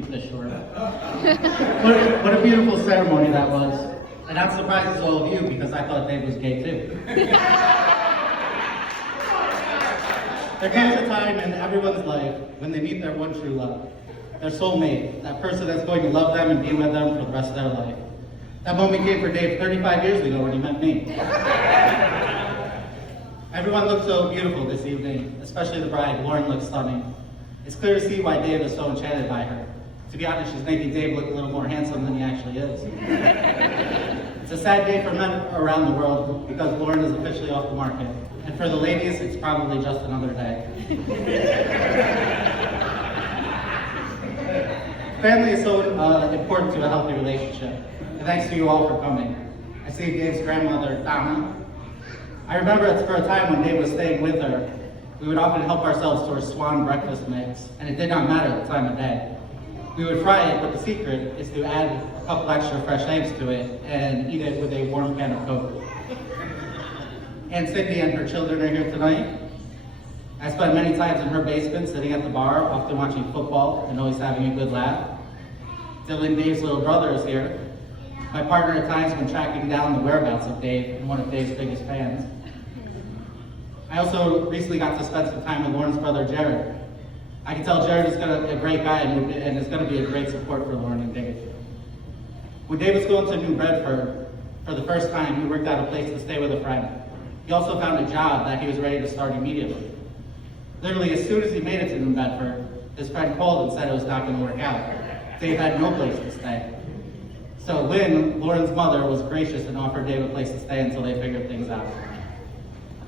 keep this short. What a beautiful ceremony that was. And that surprises all of you because I thought Dave was gay too. There comes a time in everyone's life when they meet their one true love, their soulmate, that person that's going to love them and be with them for the rest of their life. That moment came for Dave 35 years ago when he met me. Everyone looks so beautiful this evening, especially the bride. Lauren looks stunning. It's clear to see why Dave is so enchanted by her. To be honest, she's making Dave look a little more handsome than he actually is. It's a sad day for men around the world because Lauren is officially off the market. And for the ladies, it's probably just another day. Family is so important to a healthy relationship. And thanks to you all for coming. I see Dave's grandmother, Donna. I remember for a time when Dave was staying with her, we would often help ourselves to our swan breakfast mix, and it did not matter the time of day. We would fry it, but the secret is to add a couple extra fresh eggs to it and eat it with a warm can of Coke. Aunt Cindy and her children are here tonight. I spent many times in her basement sitting at the bar, often watching football and always having a good laugh. Dylan, Dave's little brother, is here. My partner at times when tracking down the whereabouts of Dave and one of Dave's biggest fans. I also recently got to spend some time with Lauren's brother, Jared. I can tell Jared is a great guy and is going to be a great support for Lauren and Dave. When Dave was going to New Bedford for the first time, he worked out a place to stay with a friend. He also found a job that he was ready to start immediately. Literally, as soon as he made it to New Bedford, his friend called and said it was not going to work out. Dave had no place to stay. So Lynn, Lauren's mother, was gracious and offered Dave a place to stay until they figured things out.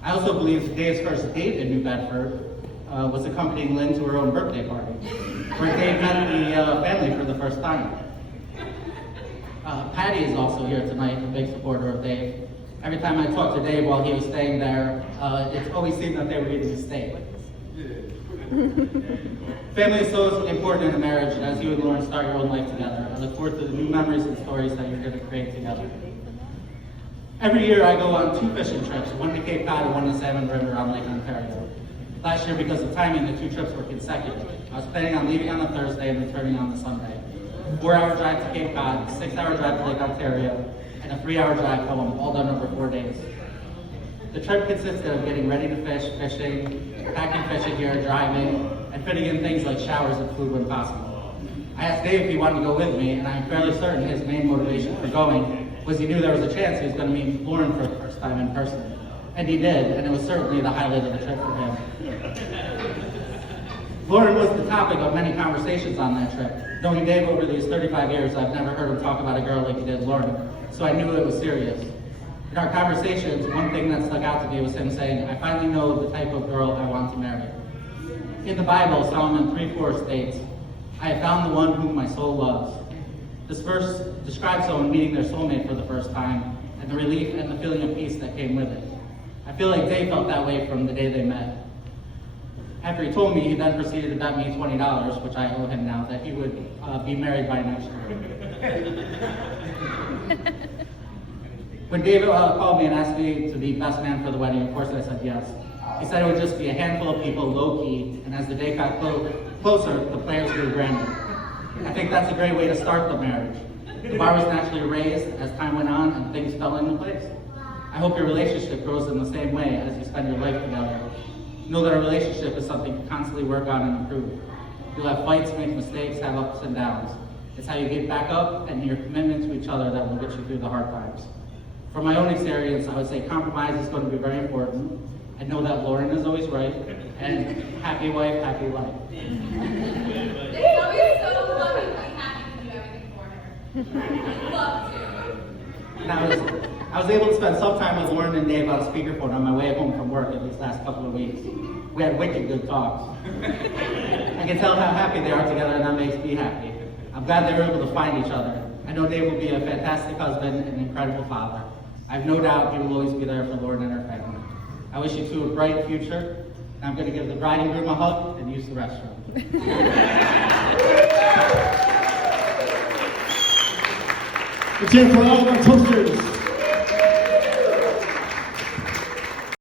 I also believe Dave's first date in New Bedford was accompanying Lynn to her own birthday party, where Dave met the family for the first time. Patty is also here tonight, a big supporter of Dave. Every time I talked to Dave while he was staying there, it always seemed that they were eating a steak. Family is so important in a marriage as you and Lauren start your own life together. I look forward to the new memories and stories that you're going to create together. Every year I go on 2 fishing trips, one to Cape Cod and one to Salmon River on Lake Ontario. Last year, because of timing, the 2 trips were consecutive. I was planning on leaving on a Thursday and returning on the Sunday. 4-hour drive to Cape Cod, 6-hour drive to Lake Ontario, and a 3-hour drive home, all done over 4 days. The trip consisted of getting ready to fish, fishing, packing fishing gear, driving, and fitting in things like showers and food when possible. I asked Dave if he wanted to go with me, and I'm fairly certain his main motivation for going was he knew there was a chance he was going to meet Lauren for the first time in person. And he did, and it was certainly the highlight of the trip for him. Lauren was the topic of many conversations on that trip. Knowing Dave over these 35 years, I've never heard him talk about a girl like he did Lauren, so I knew it was serious. In our conversations, one thing that stuck out to me was him saying, I finally know the type of girl I want to marry. In the Bible, Solomon 3:4 states, I have found the one whom my soul loves. This verse describes someone meeting their soulmate for the first time, and the relief and the feeling of peace that came with it. I feel like Dave felt that way from the day they met. After he told me, he then proceeded to bet me $20, which I owe him now, that he would be married by next year. When Dave called me and asked me to be best man for the wedding, of course I said yes. He said it would just be a handful of people, low-key, and as the day got closer, the plans grew grander. I think that's a great way to start the marriage. The bar was naturally raised as time went on and things fell into place. I hope your relationship grows in the same way as you spend your life together. Know that a relationship is something to constantly work on and improve. You'll have fights, make mistakes, have ups and downs. It's how you get back up and your commitment to each other that will get you through the hard times. From my own experience, I would say compromise is going to be very important. I know that Lauren is always right, and happy wife, happy life. It's always so lovely to be happy to do everything for her. Love to. And I was able to spend some time with Lauren and Dave on speakerphone on my way home from work in these last couple of weeks. We had wicked good talks. I can tell how happy they are together, and that makes me happy. I'm glad they were able to find each other. I know Dave will be a fantastic husband and an incredible father. I have no doubt he will always be there for Lauren and her family. I wish you two a bright future, and I'm going to give the bride and groom a hug and use the restroom. Let's hear it for all of our toasters.